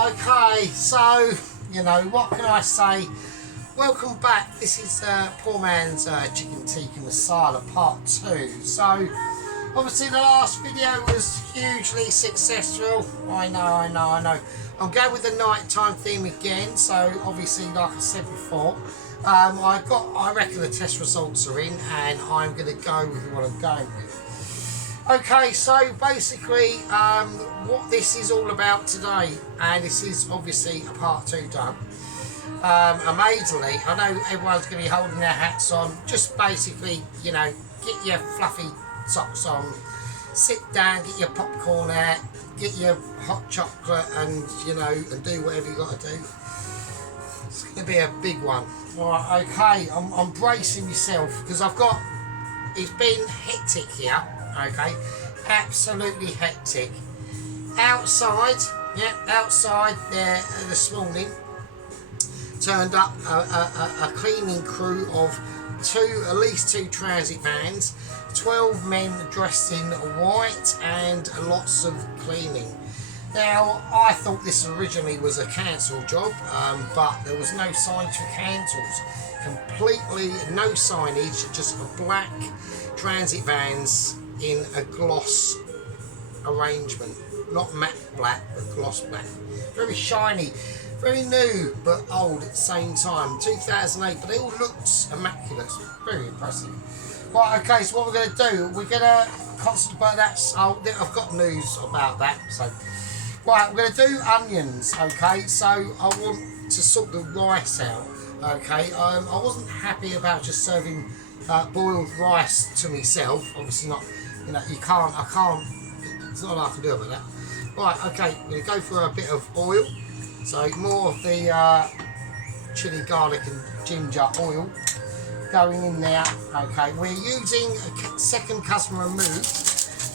Okay, so, you know, what can I say? Welcome back. This is Poor Man's Chicken Tikka Masala Part 2. So, obviously the last video was hugely successful. I know. I'm going with the nighttime theme again. So, obviously, like I said before, I reckon the test results are in, and I'm going to go with what I'm going with. Okay, so basically what this is all about today, and this is obviously a part 2 done. Amazingly, I know everyone's going to be holding their hats on. Just basically, you know, get your fluffy socks on, sit down, get your popcorn out, get your hot chocolate, and, you know, and do whatever you got to do. It's going to be a big one. Right, okay, I'm bracing myself because it's been hectic here. Okay, absolutely hectic. Outside there this morning turned up a cleaning crew of at least two transit vans, 12 men dressed in white, and lots of cleaning. Now, I thought this originally was a cancelled job, but there was no signage for cancels. Completely no signage, just a black transit vans in a gloss arrangement, not matte black but gloss black, very shiny, very new but old at the same time. 2008, but they all looked immaculate. Very impressive. Right, okay, so what we're going to do, we're going to concentrate that. I've got news about that. So right, we're going to do onions. Okay, so I want to sort the rice out. Okay, I wasn't happy about just serving boiled rice to myself. Obviously not. You know, I can't, there's not a lot I can do about that. Right, okay, we're going to go for a bit of oil. So more of the chilli, garlic and ginger oil going in there. Okay, we're using a second customer removed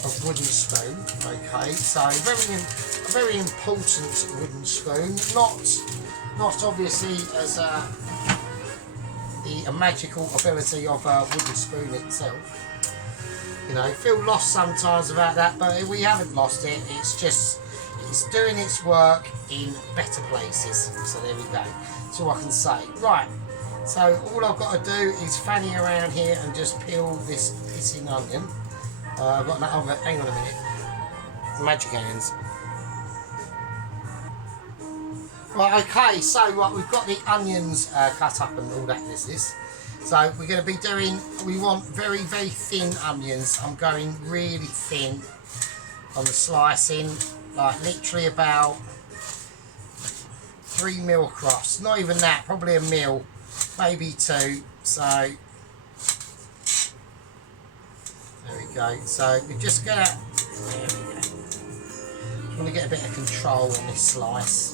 of wooden spoon. Okay, so a very important wooden spoon. Not obviously as the magical ability of a wooden spoon itself. You know, feel lost sometimes about that, but we haven't lost it. It's just, it's doing its work in better places. So there we go. That's all I can say. Right, so all I've got to do is fanny around here and just peel this pissing onion. I've got that on, hang on a minute. Magic hands. Right, okay, so we've got the onions cut up and all that business. So we're going to be doing, we want very, very thin onions. I'm going really thin on the slicing, like literally about 3 mil across. Not even that, probably a mil, maybe 2. So there we go. So we're just going to, there we go. I'm going to get a bit of control on this slice.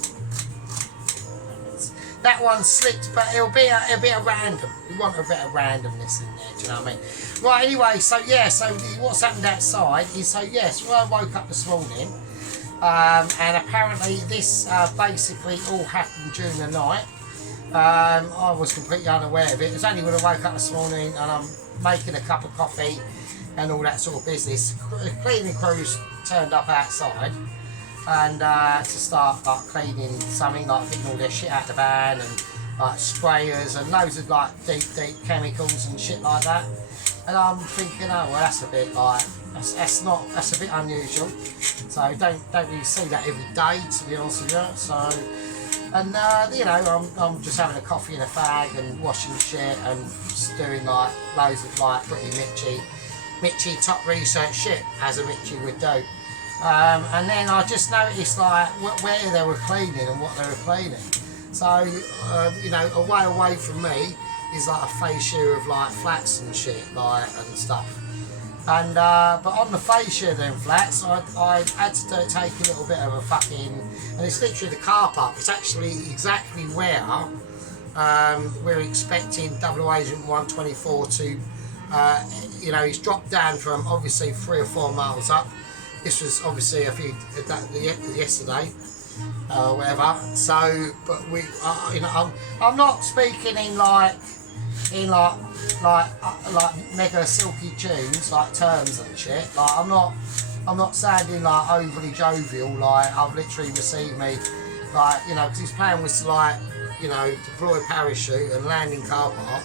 That one slipped, but it'll be a random. We want a bit of randomness in there, do you know what I mean? Right, anyway, so yeah, so what's happened outside is, so yes, when I woke up this morning, and apparently this basically all happened during the night. I was completely unaware of it. It was only when I woke up this morning and I'm making a cup of coffee and all that sort of business. Cleaning crews turned up outside. And to start like cleaning something, like getting all their shit out of the van, and like sprayers and loads of like deep chemicals and shit like that. And I'm thinking, oh well, that's a bit like that's a bit unusual. So don't really see that every day, to be honest with you. So, and you know, I'm just having a coffee and a fag and washing shit and just doing like loads of like pretty Mitchy top research shit, as a Mitchy would do. And then I just noticed like where they were cleaning and what they were cleaning. So you know, a way away from me is like a fascia of like flats and shit, like and stuff. And but on the fascia of them flats, I had to take a little bit of a fucking, and it's literally the car park. It's actually exactly where we're expecting Double Agent 124 to, you know, he's dropped down from obviously 3 or 4 miles up. This was obviously a few yesterday, whatever. So, but we, you know, I'm not speaking in like mega silky tunes, like terms and shit. Like I'm not sounding like overly jovial. Like I've literally received me, like, you know, because his plan was to, like, you know, deploy a parachute and land in car park,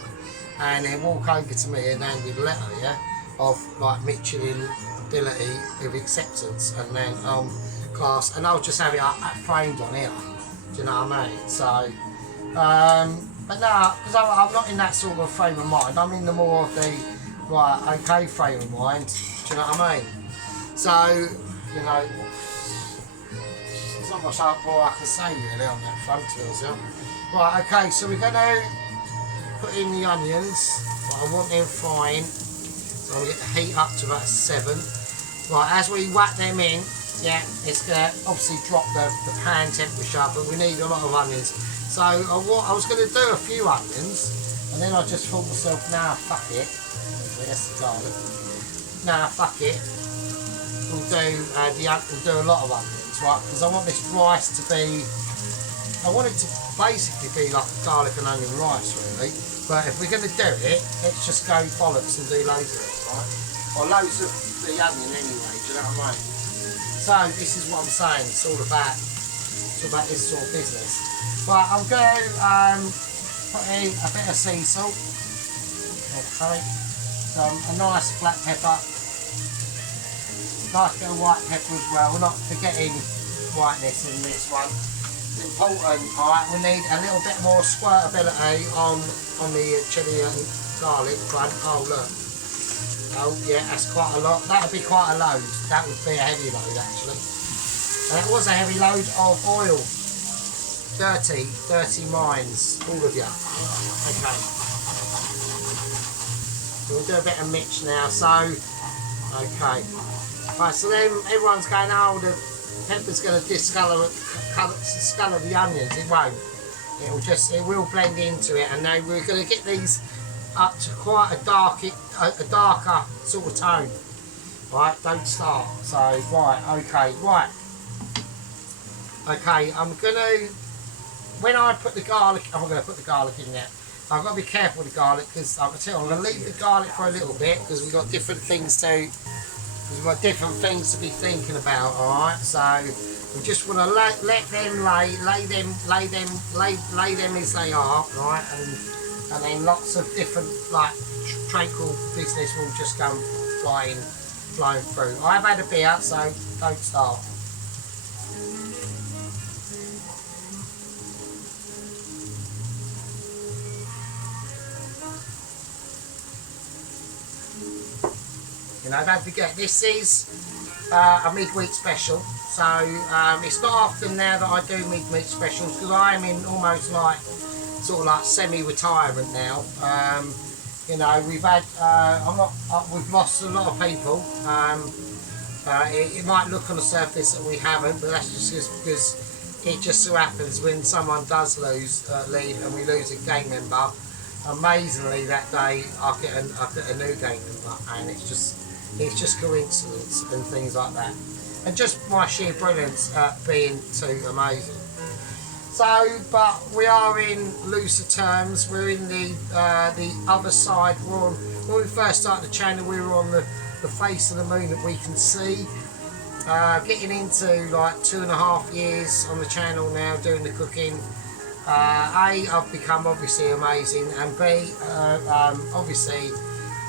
and then walk over to me and hand me the letter, yeah, of like Michelin ability of acceptance, and then class, and I'll just have it framed on here. Do you know what I mean? So. But no, because I'm not in that sort of frame of mind. I'm in the more of the, right, okay frame of mind. Do you know what I mean? So, you know, there's not much more I can say really on that front, to be honest. Right, okay, so we're going to put in the onions. Right, I want them frying. So I'm going to get the heat up to about 7. Right, as we whack them in, yeah, it's going to obviously drop the pan temperature, but we need a lot of onions. So I was going to do a few onions, and then I just thought to myself, nah, fuck it. That's the garlic. Nah, fuck it. We'll do a lot of onions, right? Because I want this rice to be, I want it to basically be like a garlic and onion rice, really. But if we're going to do it, let's just go bollocks and do loads of it, right? Or loads of the onion anyway. Do you know what I mean? So this is what I'm saying. It's all about this sort of business. Right, I'm going to put in a bit of sea salt, okay, a nice black pepper, nice bit of white pepper as well. We're not forgetting whiteness in this one. It's important, alright, we need a little bit more squirtability on the chilli and garlic front. Oh look, oh yeah, that's quite a lot. That would be quite a load. That would be a heavy load actually. And it was a heavy load of oil. Dirty minds, all of you. Okay. We'll do a bit of mix now, so, okay. Right, so then everyone's going, oh, the pepper's going to discolour the onions. It won't. It will blend into it, and then we're going to get these up to quite a darker sort of tone. Right, don't start. So, right, okay, right. Okay, I'm going to, when I put the garlic, I'm going to put the garlic in there. I've got to be careful with the garlic, because I can tell I'm going to leave the garlic for a little bit, because we've got different things to be thinking about. All right, so we just want to let them lay them as they are, right, and then lots of different like tranquil business will just come flying through. I've had a beer, so don't start. You know, don't forget, this is a midweek special, so it's not often now that I do midweek specials, because I am in almost like sort of like semi-retirement now. You know, we've had we've lost a lot of people. It might look on the surface that we haven't, but that's just because it just so happens when someone does leave and we lose a gang member, amazingly that day I get a new gang member, and it's just coincidence and things like that, and just my sheer brilliance at being too amazing. So, but we are in looser terms. We're in the other side. When we first started the channel, we were on the face of the moon that we can see. Getting into like 2.5 years on the channel now, doing the cooking. A, I've become obviously amazing, and B, obviously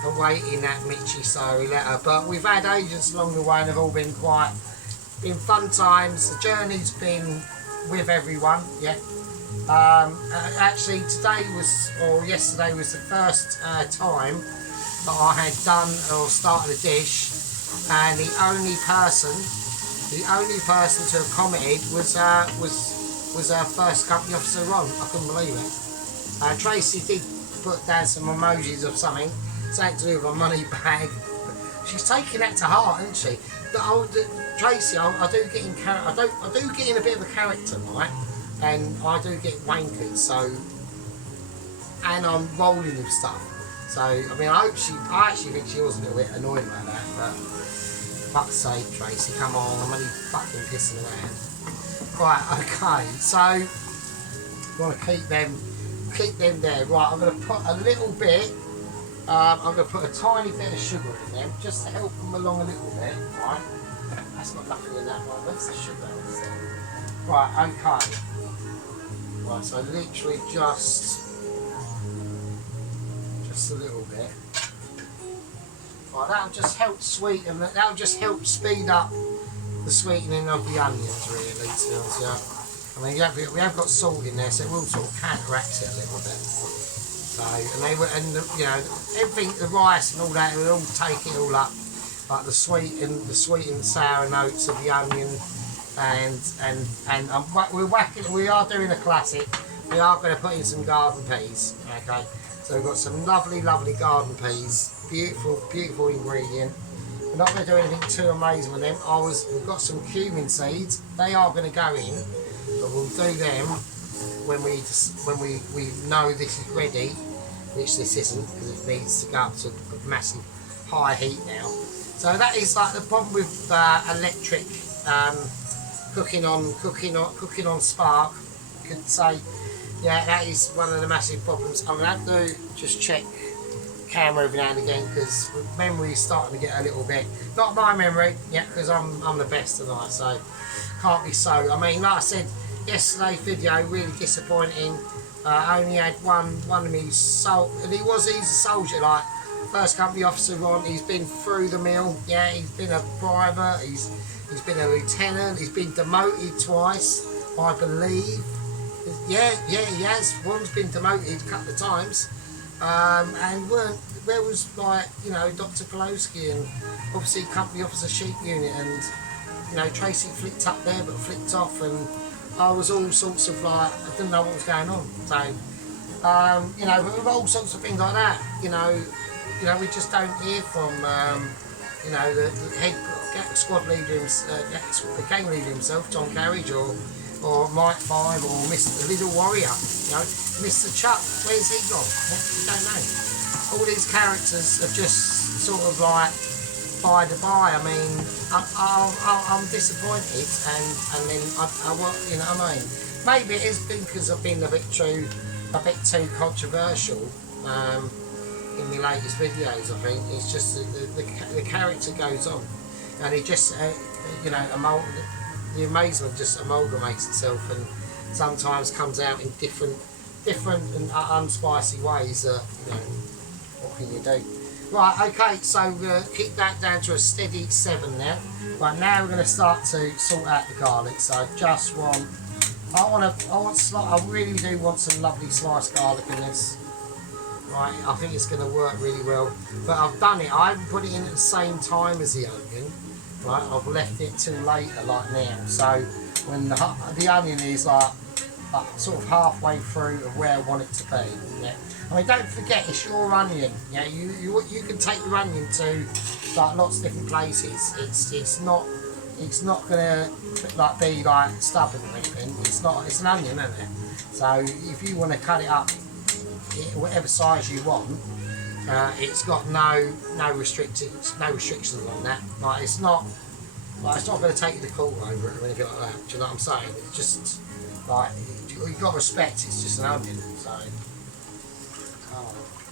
awaiting that Mitchie Sari letter. But we've had agents along the way, and they've all been fun times. The journey's been with everyone, yeah. Actually, yesterday was the first time that I had done or started a dish, and the only person to have commented was our first company officer, Ron. I couldn't believe it. Tracy did put down some emojis of something to do with my money bag. she's taking that to heart, isn't she? Tracy, I do get in I do get in a bit of a character, right? And I do get wankered, so, and I'm rolling with stuff. So I mean, I actually think she was a little bit annoyed about that, but fuck's sake, Tracy, come on, I'm only fucking pissing around. Right, okay, so you want to keep them there. Right, I'm going to put a little bit. I'm going to put a tiny bit of sugar in them just to help them along a little bit. Right, that's got nothing in that one. Where's the sugar? Right, okay. Right, so literally just a little bit. Right, that'll just help sweeten. That'll just help speed up the sweetening of the onions, really. To be honest with you. I mean, we have got salt in there, so it will sort of counteract it a little bit. So, you know, everything, the rice and all that, it will all take it all up. Like the sweet and sour notes of the onion, and we are doing a classic. We are going to put in some garden peas. Okay, so we've got some lovely garden peas. Beautiful ingredient. We're not going to do anything too amazing with them. We've got some cumin seeds. They are going to go in, but we'll do them when we know this is ready, which this isn't, because it needs to go up to massive high heat now. So that is like the problem with electric cooking on spark. You could say, yeah, that is one of the massive problems. I'm gonna have to just check camera every now and again because memory is starting to get a little bit, not my memory, yeah, because I'm the best tonight, so can't be so. I mean, like I said, yesterday's video really disappointing. Only had one of me and he's a soldier, like first company officer on. He's been through the mill, yeah. He's been a private, he's been a lieutenant, he's been demoted twice, I believe. Yeah, he has. One's been demoted a couple of times. And where was, like, you know, Dr. Pelosi and obviously company officer sheep unit, and you know, Tracy flicked up there but flicked off, and I was all sorts of like, I didn't know what was going on. So you know, with all sorts of things like that, you know, we just don't hear from you know, the head squad leader, the gang leader himself, Tom Carriage, or Mike 5, or Mr. Little Warrior, you know, Mr. Chuck, where's he gone? We don't know. All these characters are just sort of like by the by. I mean, I'm disappointed, and then I you know what I mean. Maybe it is because I've been a bit too controversial in the latest videos. I think it's just the character goes on, and it just you know, the amazement just amalgamates itself, and sometimes comes out in different and unspicy ways. You know, what can you do? Right, okay, so we're going to keep that down to a steady 7 now. Right, now we're going to start to sort out the garlic. So I just want, I really do want some lovely sliced garlic in this. Right, I think it's going to work really well. But I've done it, I haven't put it in at the same time as the onion. Right, I've left it till later, like now. So when the onion is like sort of halfway through of where I want it to be. Yeah. I mean, don't forget, it's your onion. Yeah, you can take your onion to like lots of different places. It's not gonna like be like stubborn or anything. It's an onion, isn't it? So if you want to cut it up, whatever size you want, it's got no restrictions on that. Like it's not going to take you to court over it or anything like that. Do you know what I'm saying? It's just like you've got to respect. It's just an onion. So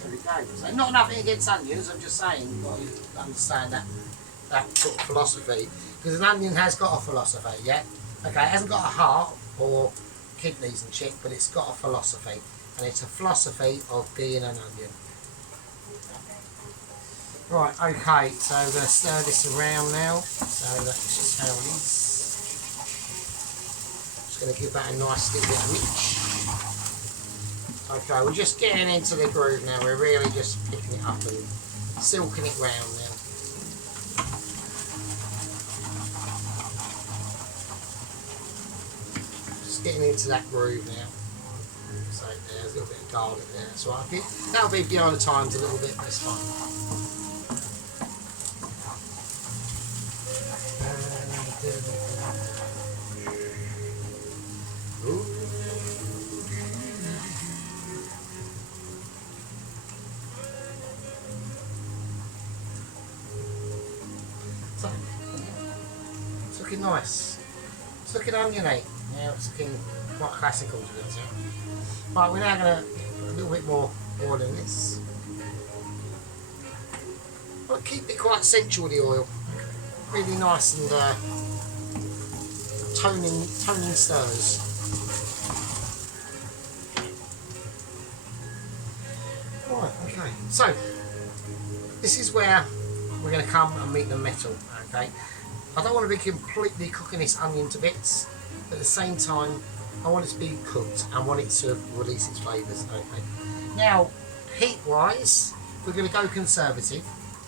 there we go. So not nothing against onions. I'm just saying you've got to understand that sort of philosophy, because an onion has got a philosophy. Yeah. Okay. It hasn't got a heart or kidneys and shit, but it's got a philosophy, and it's a philosophy of being an onion. Right, okay, so we're going to stir this around now, so that's just how it is. Just going to give that a nice little bit of mix. Okay, we're just getting into the groove now, we're really just picking it up and silking it round now. Just getting into that groove now. So there's a little bit of garlic there, that's right. That'll be behind the times a little bit, but it's fine. looking nice. It's looking oniony. Yeah, it's looking quite classical to be honest. Right, we're now going to a little bit more oil in this. I'll keep it quite sensual, the oil. Really nice and toning stirs. Right, okay. So this is where we're going to come and meet the metal. Okay. I don't want to be completely cooking this onion to bits, but at the same time I want it to be cooked. I want it to release its flavours. Okay. Now, heat wise, we're going to go conservative.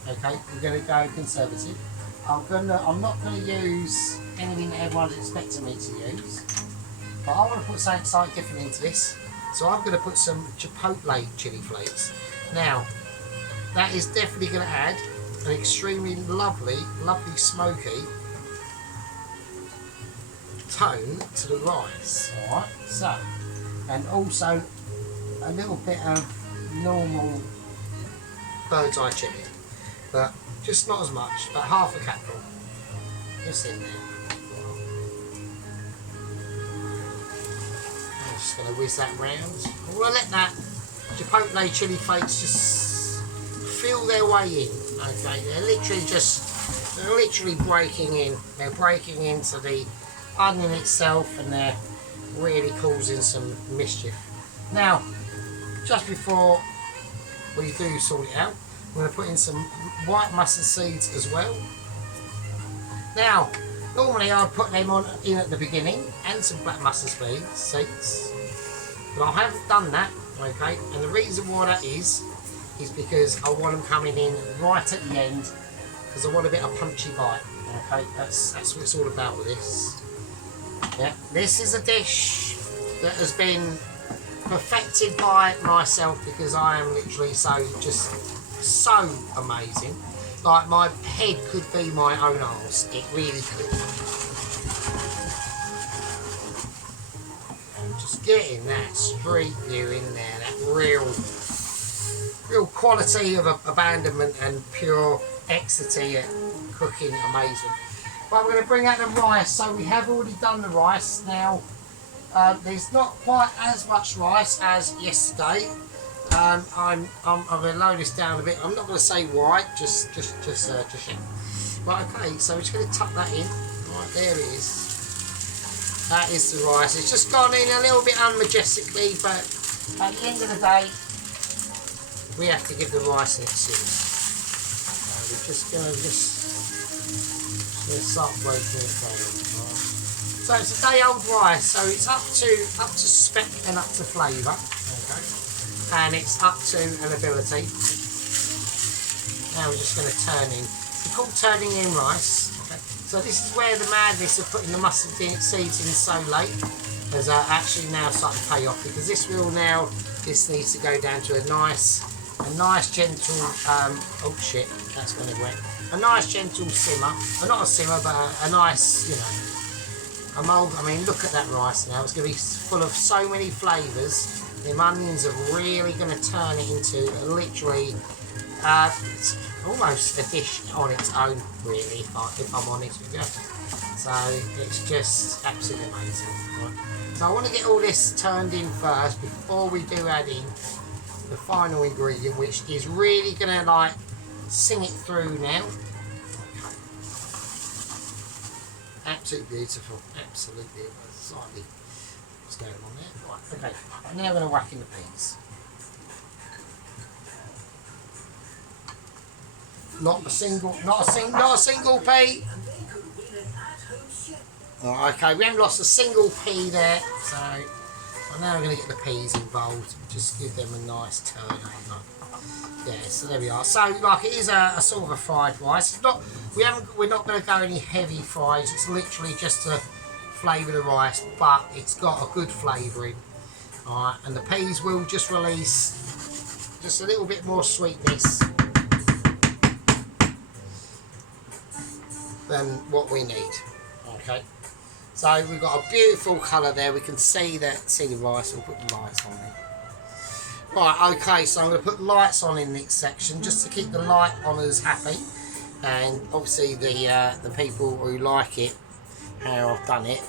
Okay, we're going to go conservative. I'm not going to use anything that everyone's expecting me to use, but I want to put something slightly different into this. So I'm going to put some chipotle chili flakes. Now, that is definitely going to add an extremely lovely smoky tone to the rice. Alright, so, and also a little bit of normal bird's eye chili, but just not as much, about half a capful just in there. I'm just going to whiz that round. I'm going to let that chipotle chili flakes just feel their way in. Okay, they're literally breaking in. They're breaking into the onion itself, and they're really causing some mischief. Now, just before we do sort it out, we're going to put in some white mustard seeds as well. Now, normally I'd put them in at the beginning, and some black mustard seeds, but I haven't done that. Okay, and the reason why that is because I want them coming in right at the end, because I want a bit of punchy bite. Okay, that's what it's all about with this. Yeah, this is a dish that has been perfected by myself, because I am literally so amazing. Like, my head could be my own arse. It really could. And just getting that street view in there, that real quality of abandonment and pure ecstasy at cooking, amazing. But we're going to bring out the rice. So we have already done the rice. Now, there's not quite as much rice as yesterday. I'm going to lower this down a bit. I'm not going to say why, just yet. Right, okay, so we're just going to tuck that in. Right, there it is. That is the rice. It's just gone in a little bit unmajestically, but at the end of the day, we have to give the rice its due. So we're just going to start breaking it down. Right. So it's a day-old rice, so it's up to spec and up to flavour. Okay. And it's up to an ability. Now we're just going to turn in. It's called turning in rice. Okay. So this is where the madness of putting the mustard seeds in so late has actually now started to pay off, because this needs to go down to a nice gentle, oh shit, that's going to wet. A nice gentle simmer, well, not a simmer, but a nice, a mould. I mean, look at that rice now. It's going to be full of so many flavours. The onions are really going to turn it into literally almost a dish on its own, really, if I'm honest with you. So it's just absolutely amazing. Right. So I want to get all this turned in first before we do add in the final ingredient, which is really going to like sing it through now. Okay. Absolutely beautiful. Absolutely. Slightly. What's going on there? Right, okay. I'm now going to whack in the peas. Not a single pea. Oh, okay, we haven't lost a single pea there, so I'm now going to get the peas involved. Just give them a nice turn over. Yeah, so there we are. So like, it is a sort of a fried rice. It's not. We're not going to go any heavy fries. It's literally just to flavour the rice, but it's got a good flavouring. Alright, and the peas will just release just a little bit more sweetness than what we need. Okay, so we've got a beautiful colour there. We can see the rice. We'll put the lights on there. Right, okay, so I'm going to put lights on in this section just to keep the light on us happy, and obviously the people who like it how I've done it.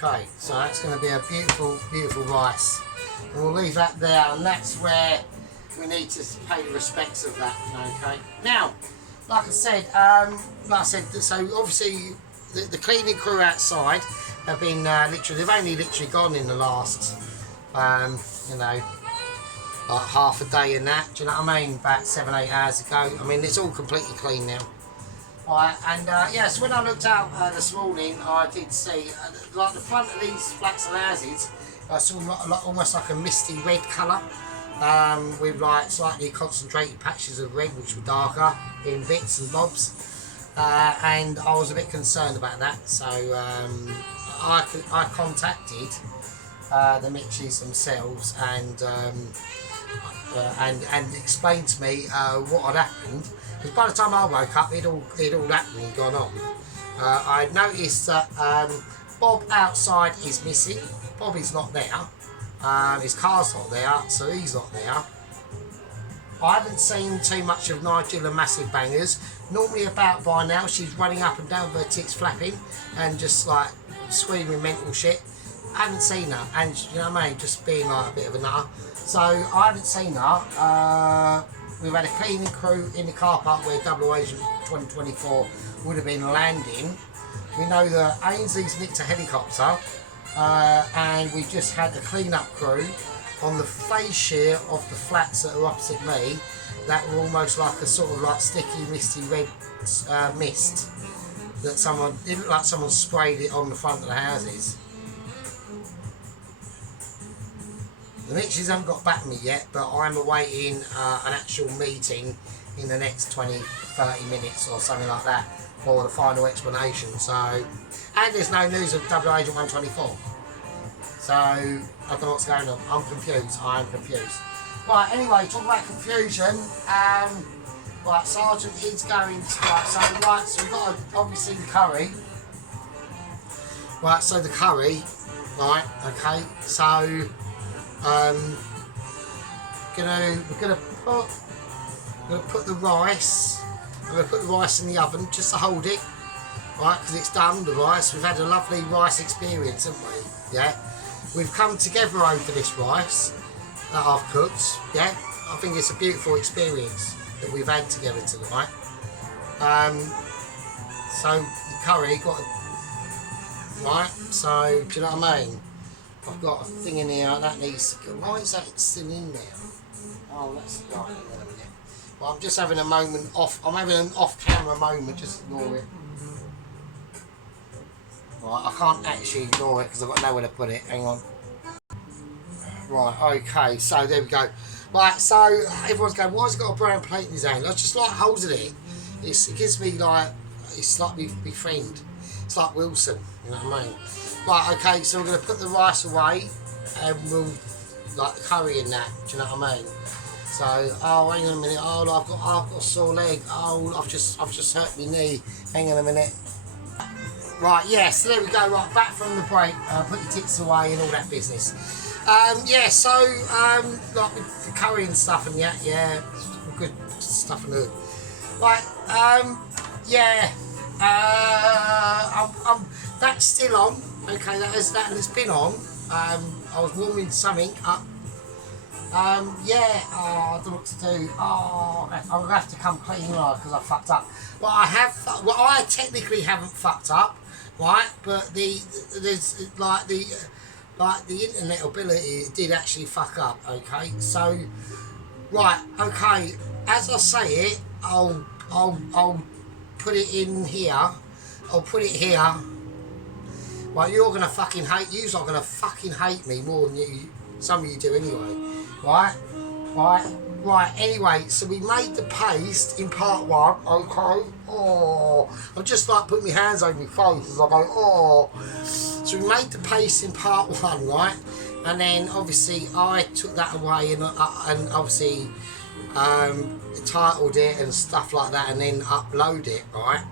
Okay, so that's going to be a beautiful, beautiful rice. And we'll leave that there, and that's where we need to pay the respects of that. Okay. Now, like I said, so obviously the cleaning crew outside have been they've only literally gone in the last, you know, like half a day and that. Do you know what I mean? About 7-8 hours ago. I mean, it's all completely clean now. Right, and yes, when I looked out this morning, I did see like the front of these flats and houses. I saw almost like a misty red colour, with like slightly concentrated patches of red, which were darker in bits and bobs. And I was a bit concerned about that, so I contacted the Mitchies themselves and explained to me what had happened. Because by the time I woke up, it all happened and gone on. I had noticed that Bob outside is missing. Bob is not there. His car's not there, so he's not there. I haven't seen too much of Nigel and Massive Bangers. Normally about by now, she's running up and down with her tits flapping and just like screaming mental shit. I haven't seen her, and you know what I mean, just being like a bit of a nutter. So I haven't seen her. We've had a cleaning crew in the car park where Double Agent 2024 would have been landing. We know that Ainsley's nicked a helicopter, and we just had a clean-up crew on the fascia of the flats that are opposite me that were almost like a sort of like sticky, misty red mist that it looked like someone sprayed it on the front of the houses. The Mitchies haven't got back to me yet, but I'm awaiting an actual meeting in the next 20-30 minutes or something like that for the final explanation. So, and there's no news of Double Agent 124. So, I don't know what's going on. I'm confused. I am confused. Right, anyway, talking about confusion, right, Sergeant is going to, so we've got obviously the curry. Right, so the curry, right, okay, so we're gonna put the rice. I'm gonna put the rice in the oven just to hold it, right? Because it's done. The rice. We've had a lovely rice experience, haven't we? Yeah. We've come together over this rice that I've cooked. Yeah. I think it's a beautiful experience that we've had together tonight. So the curry got right. So do you know what I mean? I've got a thing in here that needs to go. Why is that still in there? Oh, that's right. Well, I'm just having a moment off. I'm having an off-camera moment. Just ignore it. Right, I can't actually ignore it because I've got nowhere to put it. Hang on. Right, okay. So there we go. Right, so everyone's going, why's he got a brown plate in his hand? I just like holding it. It gives me like, it's like me friend. It's like Wilson. You know what I mean? Right, okay, so we're going to put the rice away and we'll like the curry in that, do you know what I mean? So, oh, hang on a minute, oh, I've got a sore leg, oh, I've just hurt my knee, hang on a minute. Right, yeah, so there we go, right, back from the break, put your tits away and all that business. Yeah, so, like with the curry and stuff and that, yeah, good stuff and good. Right, yeah, that's still on. Okay, that has been on. I was warming something up. Yeah, I don't know what to do. Oh, I'm gonna have to come clean because I fucked up. Well, I technically haven't fucked up, right? But there's like the internet ability did actually fuck up. Okay, so right, okay. As I say it, I'll put it in here. I'll put it here. Right, you're gonna fucking hate. You're not gonna fucking hate me more than some of you do anyway. Right. Anyway, so we made the paste in part one. Okay. Oh, I'm just like putting my hands over my face as I go. Oh. So we made the paste in part one, right? And then obviously I took that away and obviously titled it and stuff like that, and then upload it, right?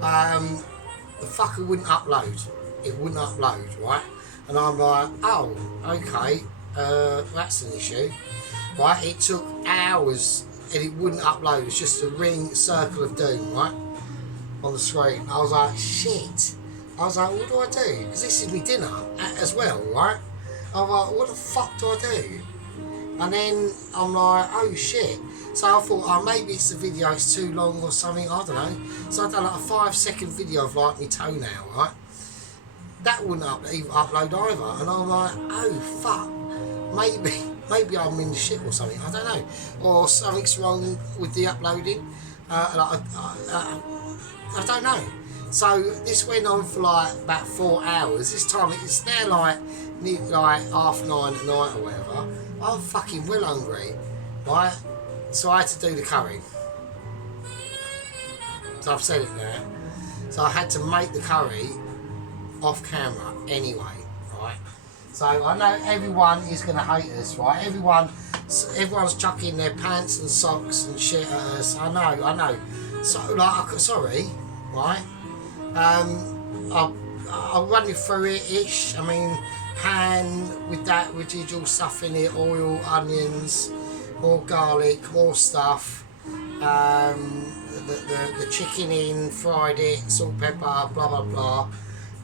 the fucker wouldn't upload. It wouldn't upload, right? And I'm like, oh, okay, that's an issue, right? It took hours and it wouldn't upload. It's just a ring circle of doom, right, on the screen. I was like, shit. I was like, what do I do? Because this is my dinner as well, right? I'm like, what the fuck do I do? And then I'm like, oh shit. So I thought, oh, maybe it's the video, it's too long or something, I don't know. So I done like a 5-second video of like my toenail, right? That wouldn't upload either. And I'm like, oh fuck, maybe I'm in the shit or something, I don't know. Or something's wrong with the uploading. I don't know. So this went on for like about 4 hours. This time it's now like 9:30 at night or whatever. I'm fucking well hungry, right? So I had to do the curry. So I've said it now. So I had to make the curry off camera anyway, right? So I know everyone is going to hate us, right? Everyone's chucking their pants and socks and shit at us. I know. So like, sorry, right? I'll run you through it ish. I mean, pan with that residual stuff in it, oil, onions, more garlic, more stuff. The chicken in, fried it, salt, pepper, blah blah blah,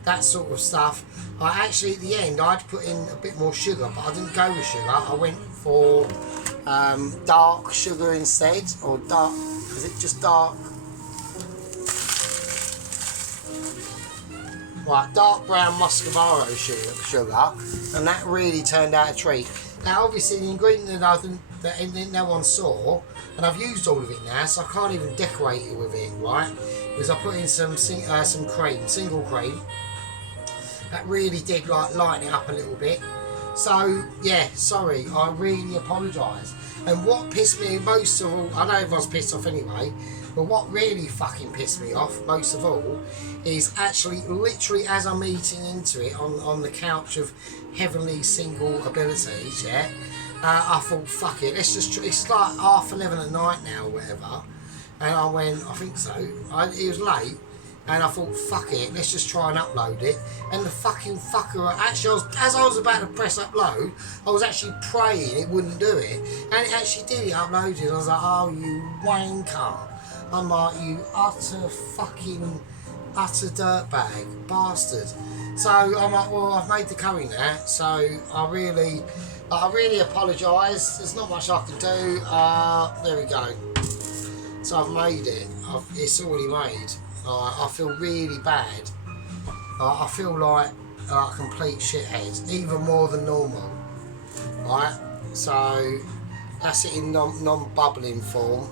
that sort of stuff. I actually at the end I'd put in a bit more sugar, but I didn't go with sugar. I went for dark sugar instead, or dark. Is it just dark? Right, dark brown muscovado sugar, and that really turned out a treat. Now, obviously, the ingredient that no one saw, and I've used all of it now, so I can't even decorate it with it, right? Because I put in some cream, single cream. That really did like lighten it up a little bit. So yeah, sorry, I really apologise. And what pissed me most of all, I know everyone's pissed off anyway, but what really fucking pissed me off most of all is actually literally as I'm eating into it on the couch of heavenly single abilities, yeah, I thought, fuck it, let's just it's like 11:30 at night now or whatever, and I went, I think so, it was late, and I thought, fuck it, let's just try and upload it. And the fucking fucker, actually, as I was about to press upload, I was actually praying it wouldn't do it, and it actually did. It uploaded. I was like, oh, you wanker. I'm like, you utter dirtbag bastard. So I'm like, well, I've made the curry now, so I really apologise. There's not much I can do. There we go. So I've made it. It's already made. I feel really bad. I feel like a complete shithead, even more than normal. Right, so that's it in non-bubbling form.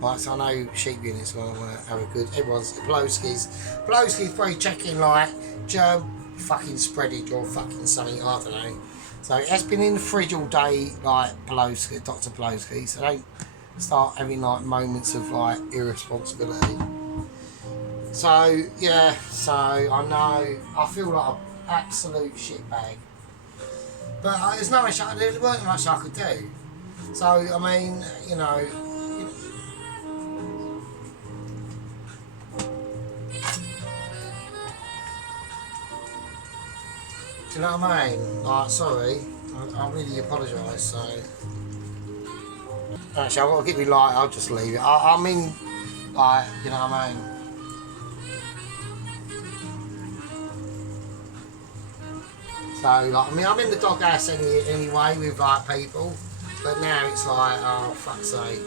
Right, so I know sheep units want to have a good. Everyone's Poloski's probably checking like germ fucking spreaded or fucking something. I don't know. So it's been in the fridge all day, like Poloski, Dr. Poloski. So don't start having like moments of like irresponsibility. So yeah, so I know I feel like an absolute shitbag, but there's not much. There weren't much I could do. So I mean, you know. Do you know what I mean? Like, sorry, I really apologise. So actually, I've got to get me light. I'll just leave it. I mean, like, you know what I mean. So, like, I mean, I'm in the doghouse anyway with like people, but now it's like, oh fuck's sake,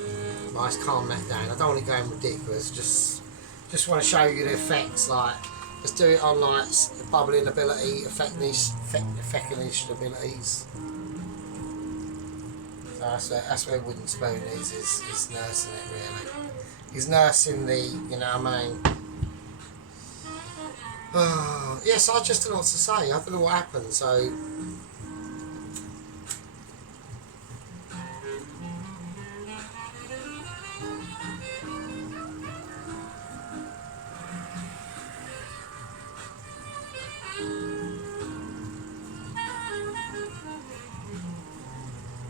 let's calm that down. I don't want to go ridiculous. Just want to show you the effects. Like, let's do it on like bubbling ability, effectish abilities. So that's where Wooden Spoon is. He's nursing it really. He's nursing the, you know what I mean. Yes, I just don't know what to say. I don't know what happened, so.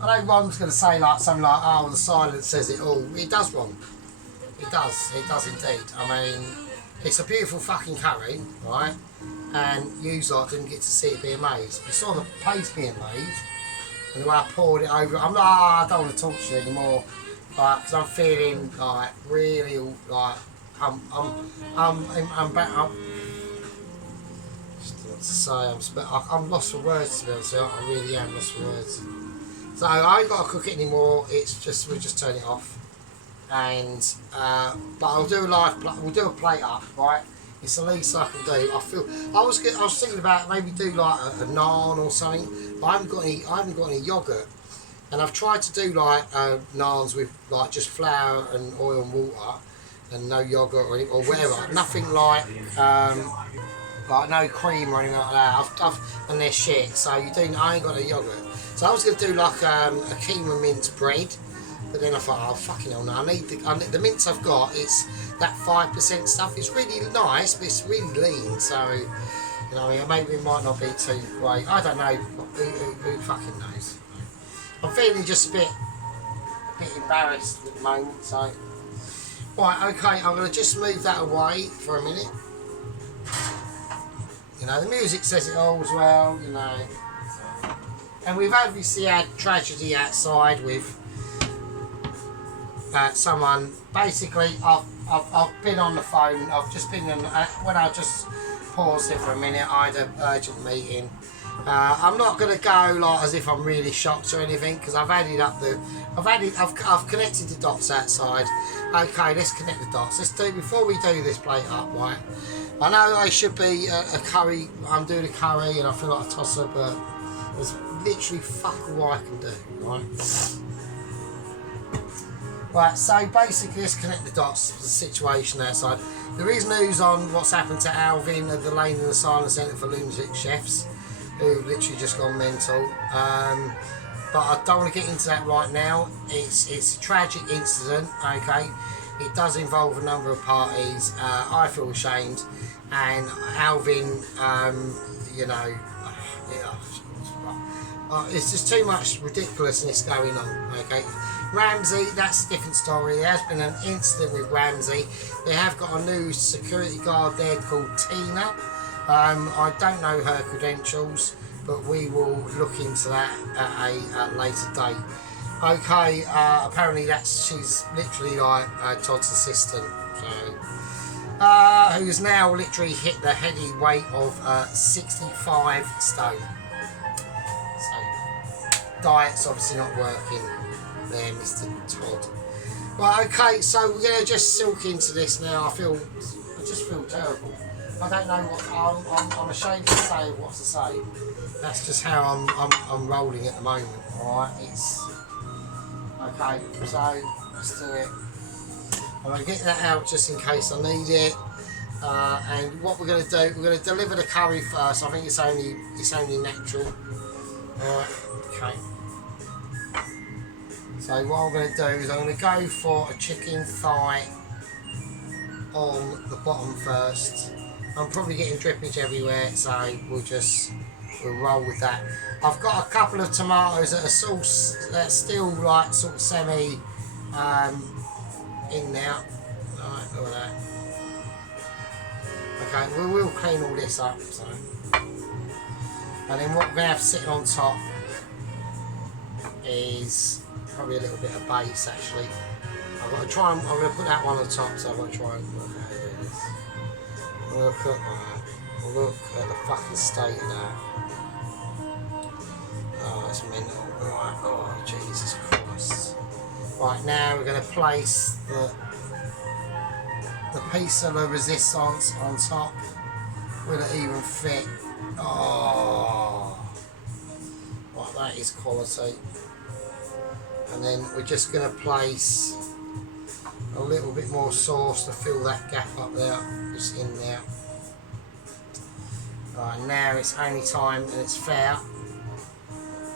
I know Ron's going to say like something like, oh, the silence says it all. It does, Ron. It does indeed. I mean, it's a beautiful fucking curry, right? And you lot didn't get to see it being made. You saw the paste being made, and the way I poured it over. I'm like, I don't want to talk to you anymore, like, because I'm feeling like really like I'm just what to say. I'm lost for words, to be honest. I really am lost for words. So I ain't got to cook it anymore. It's just we'll just turn it off, and but I'll do we'll do a plate up, right? It's the least I can do. I was thinking about maybe do like a naan or something. But I haven't got any yogurt, and I've tried to do like naans with like just flour and oil and water, and no yogurt or whatever. Nothing like no cream or anything like that. And they're shit. So I ain't got a yogurt. So I was gonna do like a keema mint bread. But then I thought, oh fucking hell no! I need the mince I've got. It's that 5% stuff. It's really nice, but it's really lean. So you know, maybe it might not be too great. I don't know. Who fucking knows? I'm feeling just a bit embarrassed at the moment. So right, okay. I'm gonna just move that away for a minute. You know, the music says it all as well. You know, and we've obviously had tragedy outside with. Someone basically I've been on the phone. I've just been in, when I just paused it for a minute. I had an urgent meeting. I'm not going to go like as if I'm really shocked or anything because I've connected the dots outside. Okay, let's connect the dots. Before we do this plate up, right? I know I should be a curry. I'm doing a curry and I feel like a tosser, but there's literally fuck all I can do, right? Right, so basically let's connect the dots to the situation outside. There is news on what's happened to Alvin at the Lane and the Silent Centre for Lunatic Chefs, who've literally just gone mental. But I don't want to get into that right now. It's a tragic incident, okay? It does involve a number of parties. I feel ashamed. And Alvin, you know, it's just too much ridiculousness going on, okay? Ramsey, that's a different story. There has been an incident with Ramsey. They have got a new security guard there called Tina. I don't know her credentials, but we will look into that at a later date. Okay, apparently she's literally like Todd's assistant, so who's now literally hit the heady weight of 65 stone. So diet's obviously not working. There, Mr. Todd. Right, okay, so we're going to just silk into this now. I just feel terrible. I don't know what I'm ashamed to say what to say. That's just how I'm rolling at the moment. Alright, it's okay, so let's do it. I'm going to get that out just in case I need it. And what we're going to do, we're going to deliver the curry first. I think it's only natural. Alright, okay. So what I'm going to do is I'm going to go for a chicken thigh on the bottom first. I'm probably getting drippage everywhere, so we'll roll with that. I've got a couple of tomatoes that are still like sort of semi in now. Alright, look at that. Okay, we will clean all this up. So, and then what we're going to have sitting on top is probably a little bit of base actually. I'm going to put that one on the top, so I'm going to try and work out how to do this. Look at the fucking state of that. Oh, that's mental. Right, oh, Jesus Christ. Right, now we're going to place the piece of the resistance on top. Will it even fit? Oh, right, that is quality. And then we're just going to place a little bit more sauce to fill that gap up there, just in there. Right, now it's only time, and it's fair,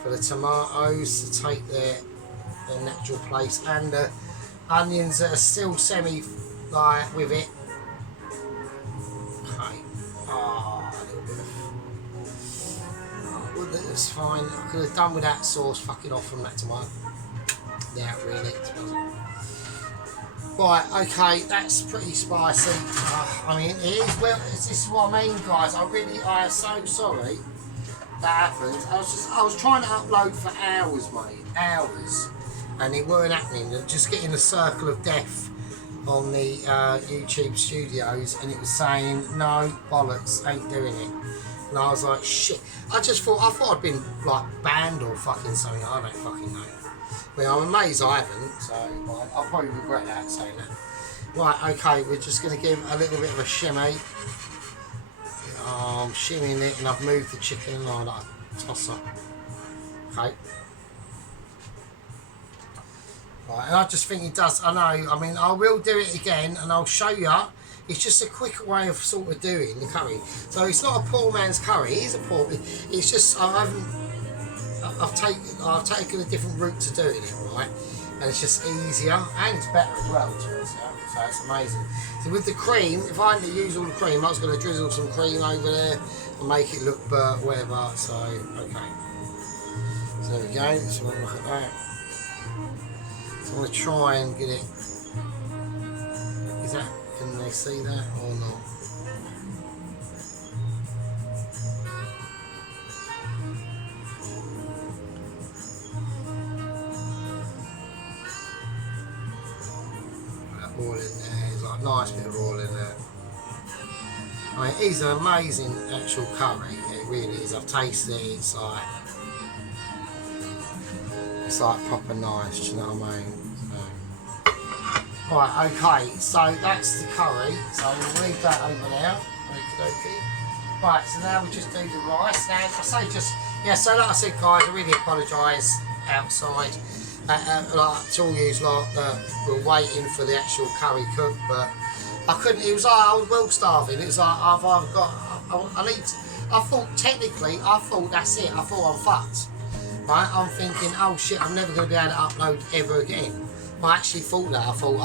for the tomatoes to take their natural place, and the onions that are still semi like with it. Okay, a little bit of. Well, that's fine. I could have done with that sauce fucking off from that tomato. Yeah, really. Right, okay, that's pretty spicy. I mean, it is, well, this is what I mean, guys. I am so sorry that happened. I was trying to upload for hours, mate, hours, and it weren't happening. Just getting the circle of death on the YouTube studios, and it was saying, no, bollocks, ain't doing it. And I was like, shit. I thought I'd been, like, banned or fucking something. I don't fucking know. I mean, I'm amazed I haven't, so I'll probably regret that, saying that. Right, okay, we're just going to give a little bit of a shimmy. I'm shimmying it, and I've moved the chicken like a tosser. Okay. Right, and I just think it does, I know, I mean, I will do it again, and I'll show you. It's just a quicker way of sort of doing the curry. So it's not a poor man's curry, it is a poor, it's just, I've taken a different route to doing it, right? And it's just easier, and it's better as well, so it's amazing. So with the cream, if I hadn't used all the cream, I was going to drizzle some cream over there and make it look burnt, whatever, so, okay. So there we go, let's have a look at that. So I'm going to try and get it, can they see that or not? Oil in there, there's like a nice bit of oil in there. I mean, it is an amazing actual curry, it really is. I've tasted it, it's like proper nice, do you know what I mean? So. Right, okay, so that's the curry, so we'll leave that over there. Okay. Right, so now we just do the rice. Now, I say just, yeah, so like I said, guys, I really apologise outside. Like to all yous lot that were waiting for the actual curry cook, but I couldn't. It was like I was well starving. It was like I've got. I need. I thought technically, that's it. I thought I'm fucked. Right? I'm thinking, oh shit, I'm never going to be able to upload ever again. I actually thought that. I thought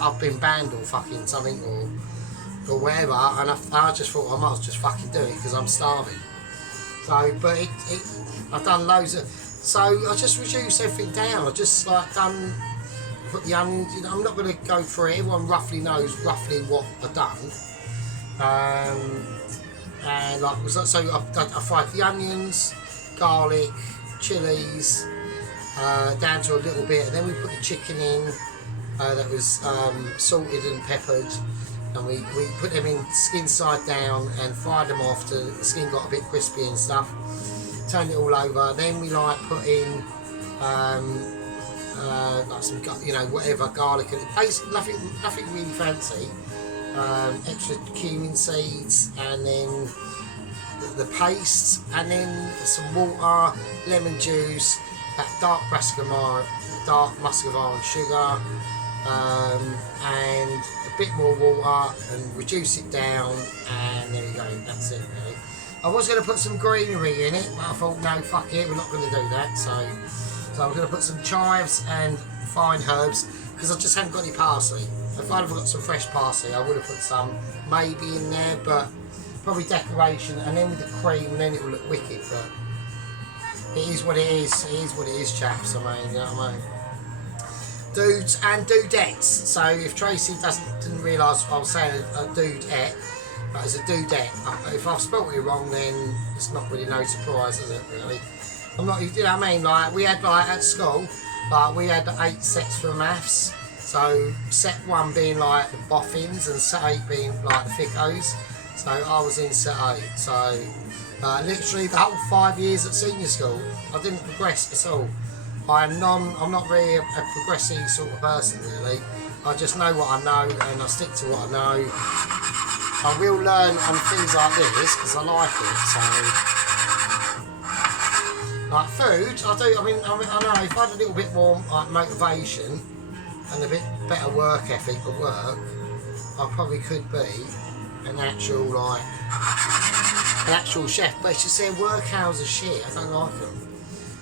I've been banned or fucking something or whatever, and I just thought I might as well just fucking do it because I'm starving. So, but I've done loads of. So I just reduced everything down. I just like put the onions. You know, I'm not going to go through it. Everyone roughly knows what I've done. And like so I fried the onions, garlic, chilies, down to a little bit, and then we put the chicken in that was salted and peppered, and we put them in skin side down and fried them off till the skin got a bit crispy and stuff. Turned it all over. Then we like put in like some, you know, whatever garlic and basically nothing really fancy. Extra cumin seeds, and then the paste, and then some water, lemon juice, that dark muscovado sugar, and a bit more water, and reduce it down, and there we go. That's it, really. I was going to put some greenery in it, but I thought, no, fuck it, we're not going to do that. So I'm going to put some chives and fine herbs, because I just haven't got any parsley. If I'd have got some fresh parsley, I would have put some maybe in there, but probably decoration, and then with the cream, and then it will look wicked. But it is what it is. It is what it is, chaps. I mean, you know what I mean? Dudes and dudettes. So if Tracy didn't realise I was saying a dudette, but it's a dudette. If I've spelt it wrong, then it's not really no surprise, is it? Really? I'm not. You know what I mean? Like we had like at school, like we had 8 sets for maths. So set 1 being like the boffins and set 8 being like the thickos. So I was in set 8. So literally the whole 5 years at senior school, I didn't progress at all. I'm not really a progressive sort of person really. I just know what I know and I stick to what I know. I will learn on things like this because I like it. So like food, I do. I mean, I know if I had a little bit more like motivation and a bit better work ethic at work, I probably could be an actual chef. But it's just their work hours are shit. I don't like them.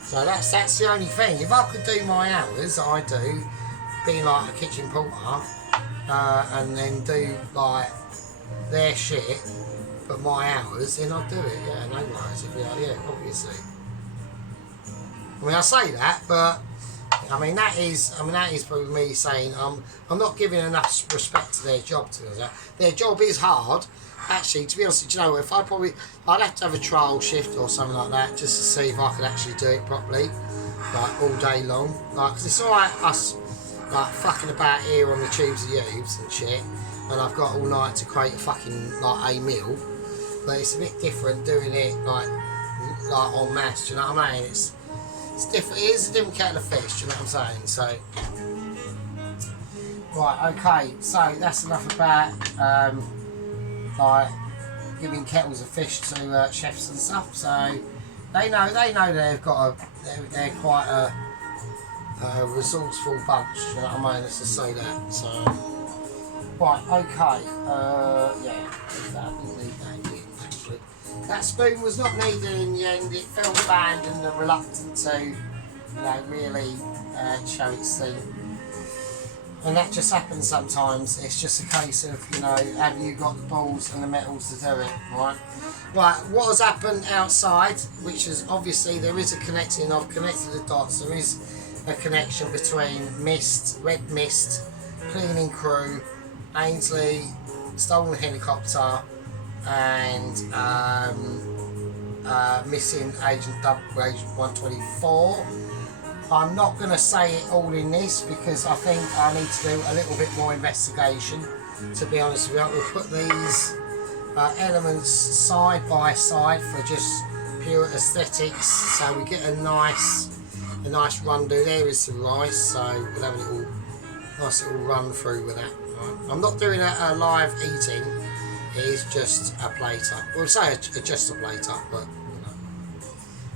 So that's the only thing. If I could do my hours that I do, being like a kitchen porter, and then do like their shit, but my hours, then I'd do it. Yeah, no worries. Yeah, obviously. I mean, I say that, but I mean that is probably me saying I'm not giving enough respect to their job. Their job is hard. Actually, to be honest, you know, I'd have to have a trial shift or something like that just to see if I could actually do it properly, like all day long. Like, 'cause it's alright us like fucking about here on the tubes and tubes and shit, and I've got all night to create a fucking like a meal. But it's a bit different doing it like en masse. Do you know what I mean? It's different. It is a different kettle of fish. Do you know what I'm saying? So. Right, okay, so that's enough about like giving kettles of fish to chefs and stuff. So they know they've got they're quite a resourceful bunch. You know what I mean? Let's just say that. So right, okay, yeah, I didn't need that in, actually. That spoon was not needed in the end. It felt abandoned and reluctant to, you know, really show its thing. And that just happens sometimes. It's just a case of, you know, have you got the balls and the metals to do it, right? Right, what has happened outside, which is obviously there is a connecting, I've connected the dots, there is a connection between mist, red mist, cleaning crew, Ainsley, stolen helicopter, and missing Agent 124. I'm not going to say it all in this because I think I need to do a little bit more investigation, to be honest with you. We'll put these elements side by side for just pure aesthetics, so we get a nice run through. There is some rice, so we'll have a nice little run through with that. Right. I'm not doing a live eating, it is just a plate up. We'll say just a plate up, but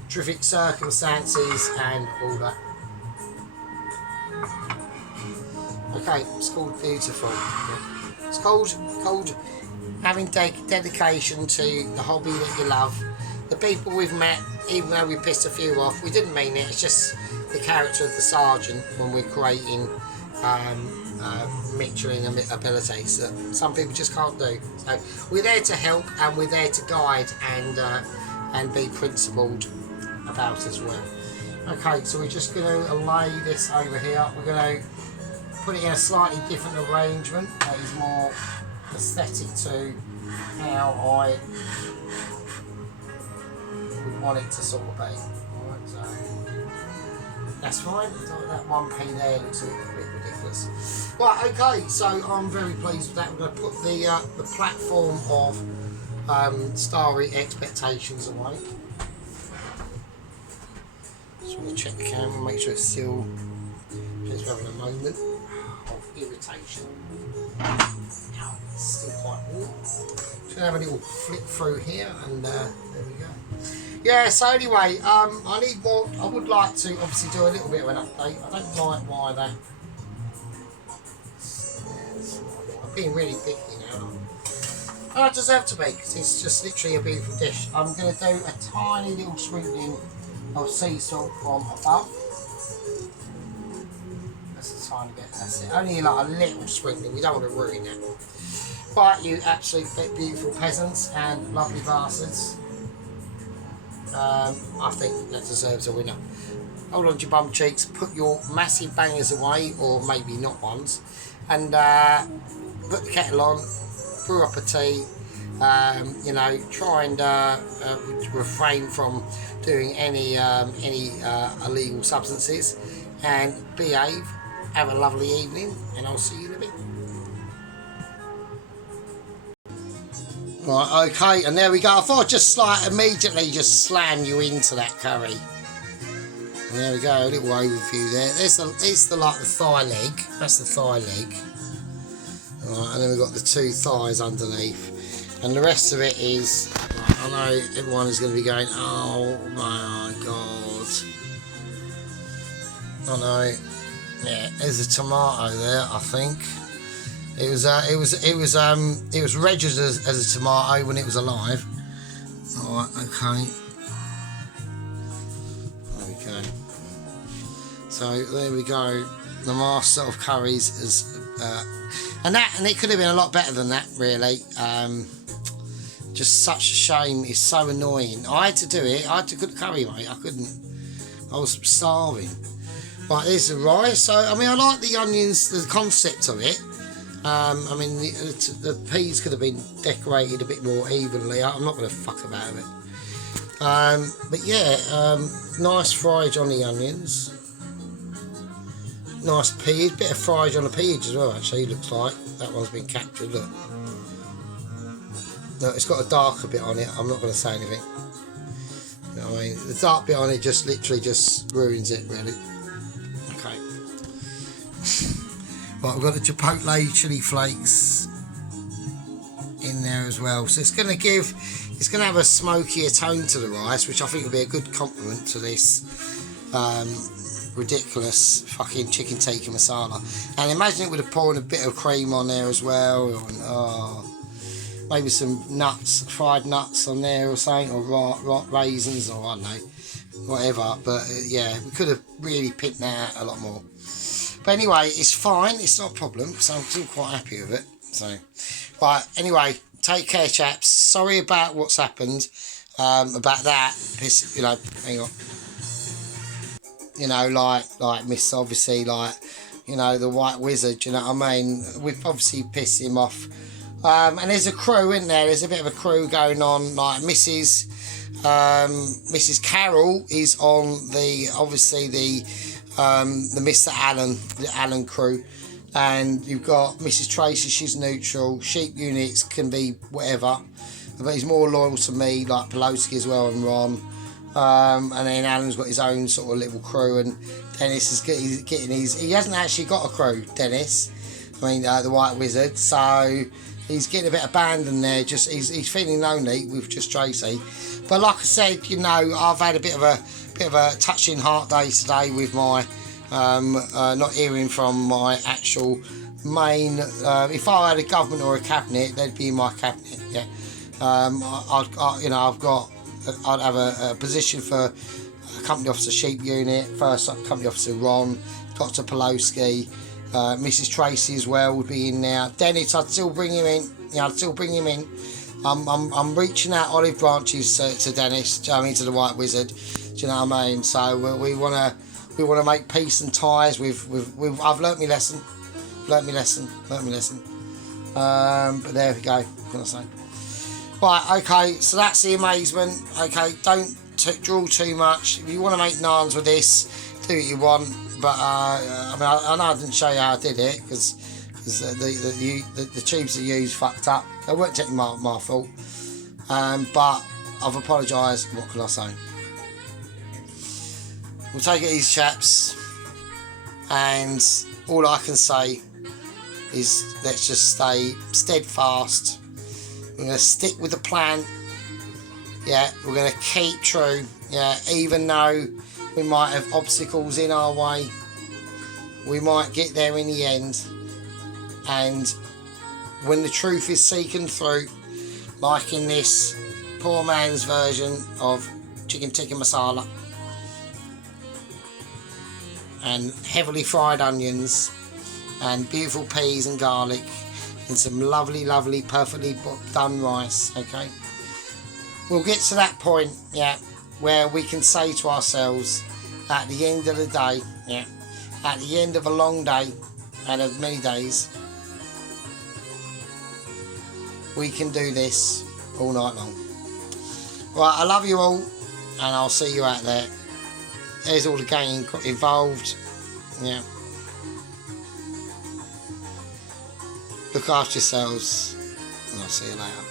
terrific circumstances and all that. Okay, it's called Beautiful. It's called having dedication to the hobby that you love. The people we've met, even though we pissed a few off, we didn't mean it. It's just the character of the sergeant when we're creating Michelin abilities that some people just can't do. So we're there to help and we're there to guide and be principled about as well. Okay, so we're just going to lay this over here. We're going to put it in a slightly different arrangement that is more aesthetic to how I would want it to sort of be. Alright, so that's fine. That 1p there looks a bit ridiculous. Right, okay, so I'm very pleased with that. We're going to put the platform of Starry Expectations away. Just want to check the camera, make sure it's still just having a moment of irritation. Now it's still quite warm. Just gonna have a little flick through here, and there we go. Yeah. So anyway, I need more. I would like to obviously do a little bit of an update. I don't like why that. I'm being really picky now. And I deserve to be because it's just literally a beautiful dish. I'm going to do a tiny little sprinkling of sea salt from above. That's a tiny bit, that's it. Only like a little sprinkling, we don't want to ruin it. But you absolute beautiful peasants and lovely bastards. I think that deserves a winner. Hold on to your bum cheeks, put your massive bangers away, or maybe not ones, and put the kettle on, brew up a tea. You know, try and refrain from doing any illegal substances, and behave. Have a lovely evening, and I'll see you in a bit. Right, okay, and there we go. I thought I'd just like immediately just slam you into that curry. And there we go, a little overview there. There's the like the thigh leg. That's the thigh leg. Right, and then we've got the two thighs underneath. And the rest of it is, I know everyone is going to be going, oh my god. I know, yeah, there's a tomato there, I think. It was registered as a tomato when it was alive. Alright, okay. There we go. So there we go. The master of curries is, and it could have been a lot better than that, really. Just such a shame. It's so annoying. I had to do it. I had to cook curry, mate. I couldn't. I was starving. Right, there's the rice. So I mean, I like the onions, the concept of it. I mean, the peas could have been decorated a bit more evenly. I'm not going to fuck about it. But yeah, nice fried on the onions. Nice peas, bit of fried on the peas as well. Actually, looks like that one's been captured. Look, no, it's got a darker bit on it. I'm not going to say anything. You know what I mean? The dark bit on it just literally just ruins it, really. Okay. Right, we've got the chipotle chili flakes in there as well. So it's going to have a smokier tone to the rice, which I think will be a good complement to this ridiculous fucking chicken tikka masala. And imagine it would have poured a bit of cream on there as well. And, maybe some nuts, fried nuts on there or something, or raisins, or I don't know, whatever. But yeah, we could have really picked that out a lot more. But anyway, it's fine, it's not a problem, so I'm still quite happy with it. So, right, anyway, take care, chaps. Sorry about what's happened, about that. You know, hang on. You know, like Miss, obviously, like, you know, the White Wizard. You know what I mean? We've obviously pissed him off. And there's a crew in there. There's a bit of a crew going on. Like Mrs. Carroll is on the Mr. Allen, the Allen crew, and you've got Mrs. Tracy. She's neutral. Sheep units can be whatever, but he's more loyal to me, like Pelosi as well, and Ron. And then Alan's got his own sort of little crew, and Dennis is getting his. He hasn't actually got a crew, Dennis. I mean, the White Wizard. So he's getting a bit abandoned there. Just he's feeling lonely with just Tracy. But like I said, you know, I've had a bit of a touching heart day today with my not hearing from my actual main. If I had a government or a cabinet, they'd be in my cabinet. Yeah, I'd have a position for company officer sheep unit, first company officer Ron, Dr. Pelosi, Mrs. Tracy as well would be in there. Dennis, I'd still bring him in. Yeah, I'd still bring him in. I'm reaching out olive branches to Dennis. I mean, to the White Wizard. Do you know what I mean? So we want to make peace and ties with. I've learnt my lesson. But there we go. What can I say? Right. Okay. So that's the amazement. Okay. Don't drool too much. If you want to make naans with this, do what you want. But I mean, I know I didn't show you how I did it because the tubes that you used fucked up. They weren't technically my fault. But I've apologised. What can I say? We'll take it easy, chaps. And all I can say is let's just stay steadfast. We're going to stick with the plan. Yeah, we're going to keep true. Yeah, even though we might have obstacles in our way, we might get there in the end. And when the truth is seeking through, like in this poor man's version of chicken tikka masala, and heavily fried onions, and beautiful peas and garlic, and some lovely, perfectly done rice, okay? We'll get to that point, yeah, where we can say to ourselves, at the end of the day, yeah, at the end of a long day, and of many days, we can do this all night long. Right, I love you all, and I'll see you out there. There's all the gang involved, yeah. Look after yourselves, and I'll see you later.